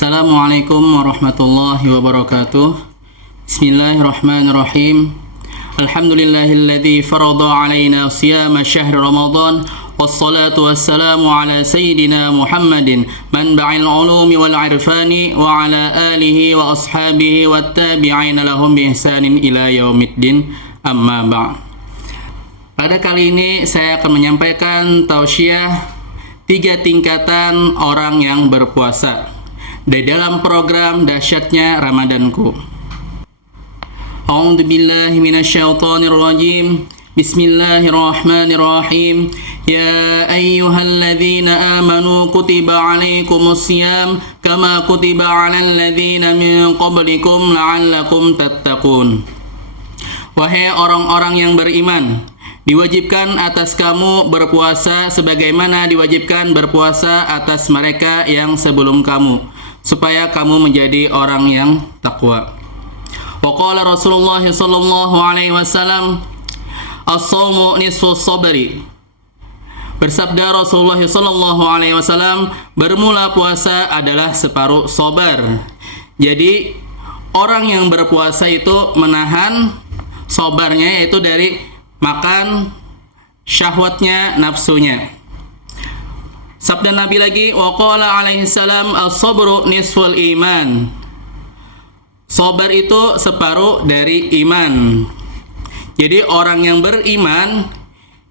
Assalamualaikum warahmatullahi wabarakatuh. Bismillahirrahmanirrahim. Alhamdulillahilladzi farada alaina siyama syahr Ramadan. Wassalatu wassalamu ala sayyidina Muhammadin manba'il ulumi wal irfani wa ala alihi wa ashabihi wat tabi'ina lahum bi ihsanin ila yaumiddin. Amma ba'd. Pada kali ini saya akan menyampaikan tausiah 3 tingkatan orang yang berpuasa di dalam program Dahsyatnya Ramadanku. A'udzu billahi minasyaitonir rajim. Bismillahirrahmanirrahim. Ya ayyuhalladzina amanu kutiba 'alaikumus syiyam kama kutiba 'alal ladzina min qablikum la'allakum tattaqun. Wahai orang-orang yang beriman, diwajibkan atas kamu berpuasa sebagaimana diwajibkan berpuasa atas mereka yang sebelum kamu, supaya kamu menjadi orang yang takwa. Wa qala Rasulullah sallallahu alaihi wasallam, as-shaumu nisfus sabri. Bersabda Rasulullah sallallahu alaihi wasallam, bermula puasa adalah separuh sabar. Jadi orang yang berpuasa itu menahan sabarnya, yaitu dari makan syahwatnya, nafsunya. Sabda Nabi lagi, wa qala alaihi salam, as-sabru nisful iman. Sabar itu separuh dari iman. Jadi orang yang beriman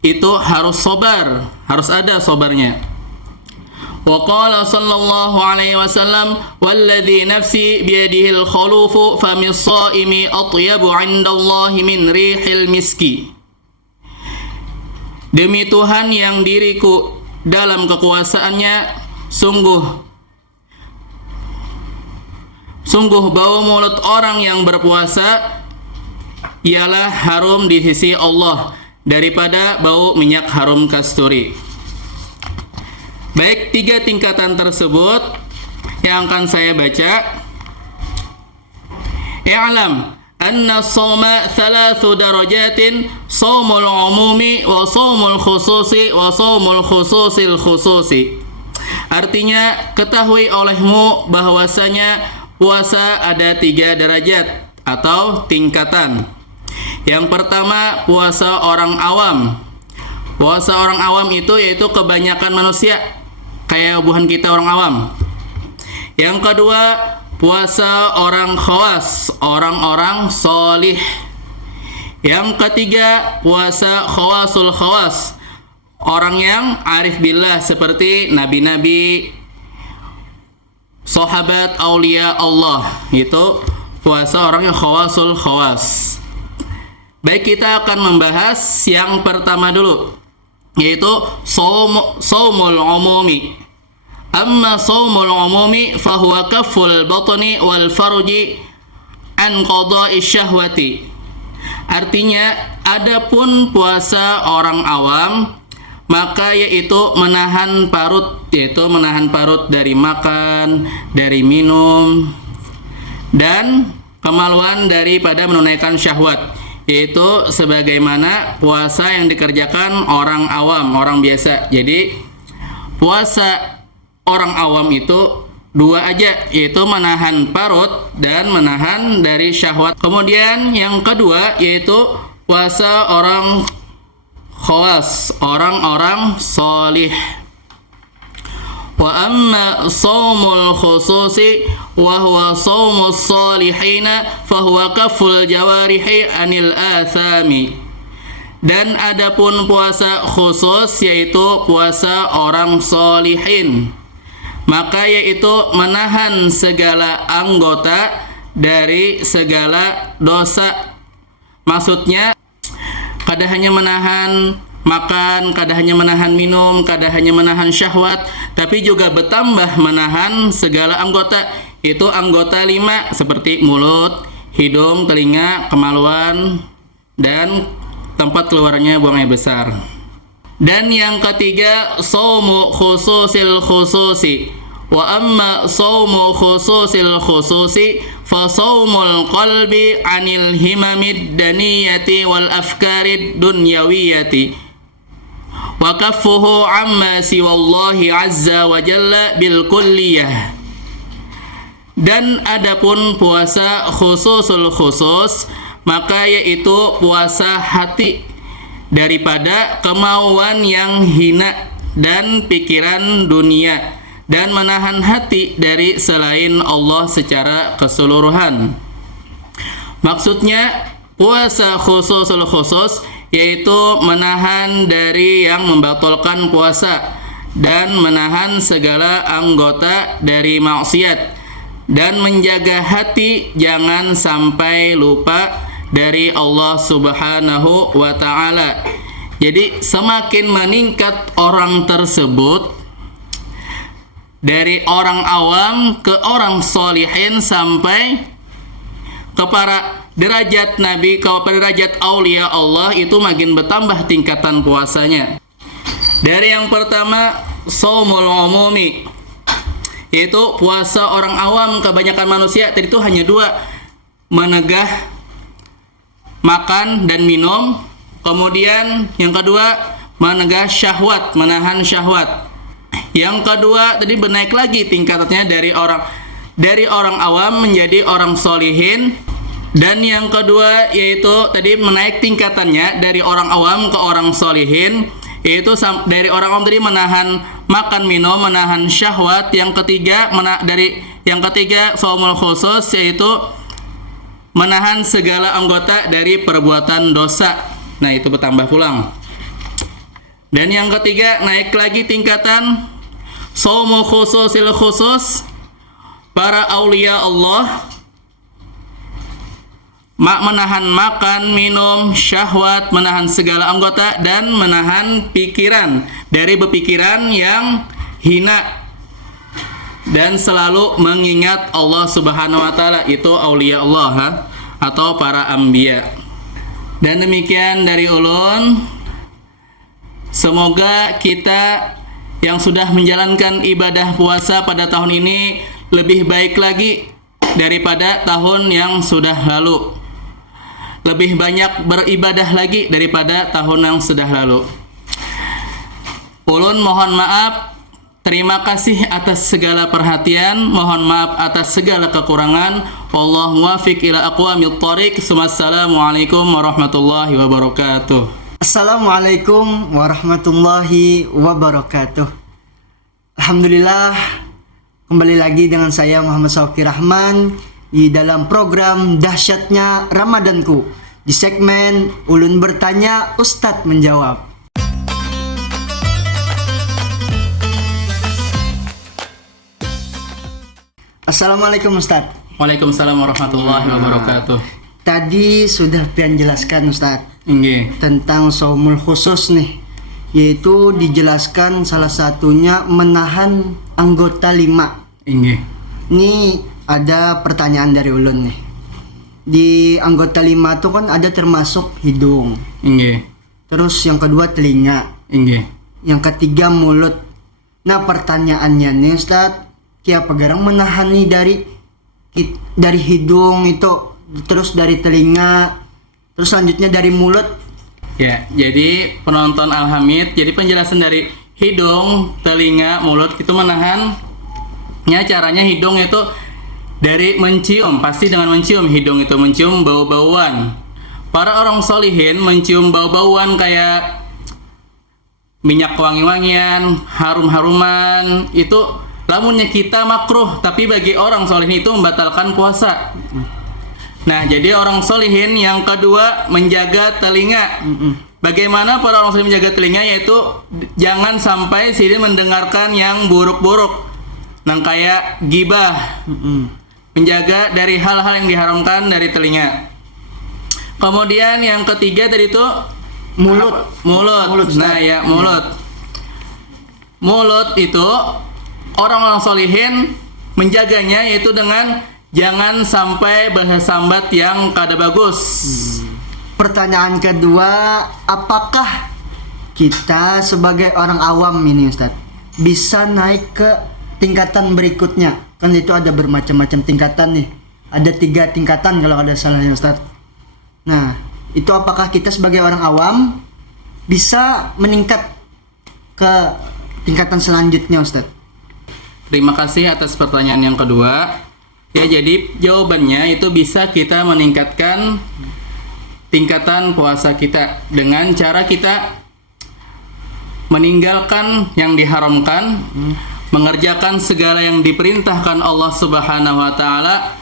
itu harus sabar, harus ada sabarnya. Wa qala sallallahu alaihi wasallam, walladzi nafsi biyadihil khulufu famis shaimi atyabu 'indallahi min rihil miski. Demi Tuhan yang diriku dalam kekuasaannya, sungguh bau mulut orang yang berpuasa ialah harum di sisi Allah daripada bau minyak harum kasturi. Baik, 3 tingkatan tersebut yang akan saya baca. I'lam anna as-sawma 3 darajatin, shaumul umumi wa shaumul khususi wa shaumul khususil khususi. Artinya, ketahui olehmu bahwasanya puasa ada 3 derajat atau tingkatan. Yang pertama, puasa orang awam. Puasa orang awam itu yaitu kebanyakan manusia, kayak buhan kita orang awam. Yang kedua, puasa orang khawas, orang-orang solih. Yang ketiga, puasa khawasul khawas, orang yang arif billah seperti nabi-nabi, sahabat, aulia Allah. Itu puasa orang yang khawasul khawas. Baik, kita akan membahas yang pertama dulu, yaitu shaumul umumi. Amma shaumul umumi fahuwa kafful batni wal farji an qada'i syahwati. Artinya, adapun puasa orang awam, maka yaitu menahan parut, dari makan, dari minum, dan kemaluan daripada menunaikan syahwat, yaitu sebagaimana puasa yang dikerjakan orang awam, orang biasa. Jadi puasa orang awam itu 2 aja, yaitu menahan parut dan menahan dari syahwat. Kemudian yang kedua yaitu puasa orang khawas, orang-orang solih. Wa amma shaumul khususi wa huwa shaumus salihina fahuwa kafful jawarihi anil athami. Dan adapun puasa khusus yaitu puasa orang solihin, maka yaitu menahan segala anggota dari segala dosa. Maksudnya, kada hanya menahan makan, kada hanya menahan minum, kada hanya menahan syahwat, tapi juga bertambah menahan segala anggota. Itu anggota 5 seperti mulut, hidung, telinga, kemaluan, dan tempat keluarnya buang air besar. Dan yang ketiga, shaumu khususil khususi. Wa amma shaumu khususil khususi fa shaumul qalbi anil himamid daniyati wal afkarid dunyawiyati wa kaffuhu amma siwallahi azza wa jalla bil kulliyah. Dan adapun puasa khususul khusus, maka yaitu puasa hati daripada kemauan yang hina dan pikiran dunia, dan menahan hati dari selain Allah secara keseluruhan. Maksudnya puasa khususul khusus yaitu menahan dari yang membatalkan puasa dan menahan segala anggota dari maksiat, dan menjaga hati jangan sampai lupa dari Allah Subhanahu wa ta'ala. Jadi semakin meningkat orang tersebut dari orang awam ke orang solihin sampai ke para derajat Nabi, ke derajat aulia Allah, itu makin bertambah tingkatan puasanya. Dari yang pertama, shaumul umumi, yaitu puasa orang awam, kebanyakan manusia tadi itu hanya dua, menegah makan dan minum. Kemudian yang kedua, menegah syahwat, menahan syahwat. Yang kedua tadi menaik lagi tingkatannya dari orang awam menjadi orang solihin. Dan yang kedua yaitu tadi menaik tingkatannya dari orang awam ke orang solihin, yaitu dari orang awam tadi menahan makan minum, menahan syahwat. Yang ketiga shaumul khusus, yaitu menahan segala anggota dari perbuatan dosa. Nah, itu bertambah pulang. Dan yang ketiga naik lagi tingkatan shaumul khususil khusus, para aulia Allah menahan makan, minum, syahwat, menahan segala anggota, dan menahan pikiran dari berpikiran yang hina, dan selalu mengingat Allah Subhanahu wa ta'ala. Itu aulia Allah atau para anbiya. Dan demikian dari ulun. Semoga kita yang sudah menjalankan ibadah puasa pada tahun ini lebih baik lagi daripada tahun yang sudah lalu, lebih banyak beribadah lagi daripada tahun yang sudah lalu. Ulun mohon maaf, terima kasih atas segala perhatian, mohon maaf atas segala kekurangan. Wallahu muwaffiq ila aqwamit thoriq. Wassalamualaikum warahmatullahi wabarakatuh. Assalamualaikum warahmatullahi wabarakatuh. Alhamdulillah, kembali lagi dengan saya Muhammad Sauki Rahman di dalam program Dahsyatnya Ramadanku, di segmen Ulun Bertanya, Ustadz Menjawab. Assalamualaikum Ustadz. Waalaikumsalam warahmatullahi wabarakatuh. Tadi sudah pian jelaskan Ustadz Inggih. tentang shaumul khusus nih, yaitu dijelaskan salah satunya menahan anggota 5. Inggih. Ini ada pertanyaan dari ulun nih. Di anggota 5 tuh kan ada termasuk hidung. Inggih. Terus yang kedua telinga. Inggih. Yang ketiga mulut. Nah, pertanyaannya nih Ustadz, kiapa garang menahan nih dari hidung itu, terus dari telinga, terus selanjutnya dari mulut. Ya, jadi penonton Alhamid, jadi penjelasan dari hidung, telinga, mulut itu menahannya. Caranya hidung itu dari mencium, pasti dengan mencium. Hidung itu mencium bau-bauan. Para orang solihin mencium bau-bauan kayak minyak wangi-wangian, harum-haruman. Itu lamunnya kita makruh, tapi bagi orang solihin itu membatalkan puasa. Nah, jadi orang solihin yang kedua menjaga telinga. Bagaimana para orang solihin menjaga telinga? Yaitu jangan sampai sini mendengarkan yang buruk-buruk, yang kayak gibah. Menjaga dari hal-hal yang diharamkan dari telinga. Kemudian yang ketiga tadi itu mulut. Nah ya, mulut. Mulut itu orang-orang solihin menjaganya, yaitu dengan jangan sampai bahasa sambat yang kada bagus. Pertanyaan kedua, apakah kita sebagai orang awam ini Ustadz bisa naik ke tingkatan berikutnya? Kan itu ada bermacam-macam tingkatan nih. Ada 3 tingkatan kalau ada salahnya Ustadz. Nah, itu apakah kita sebagai orang awam bisa meningkat ke tingkatan selanjutnya Ustadz? Terima kasih atas pertanyaan yang kedua. Ya, jadi jawabannya itu bisa kita meningkatkan tingkatan puasa kita dengan cara kita meninggalkan yang diharamkan, mengerjakan segala yang diperintahkan Allah Subhanahu wa taala,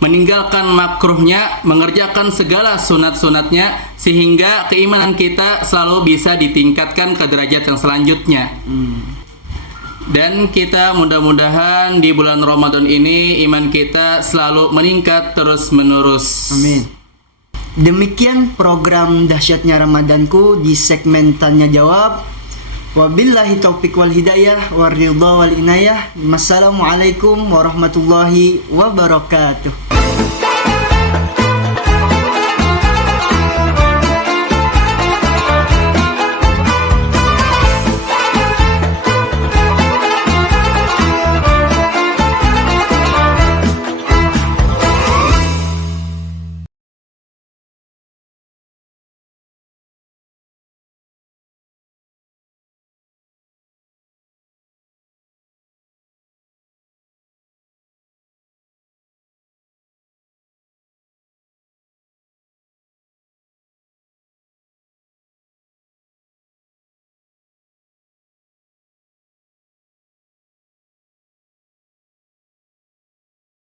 meninggalkan makruhnya, mengerjakan segala sunat-sunatnya, sehingga keimanan kita selalu bisa ditingkatkan ke derajat yang selanjutnya. Dan kita mudah-mudahan di bulan Ramadan ini iman kita selalu meningkat terus-menerus. Amin. Demikian program Dahsyatnya Ramadanku di segmen Tanya Jawab. Wabillahi taufiq wal hidayah waridha wal inayah. Wassalamualaikum warahmatullahi wabarakatuh.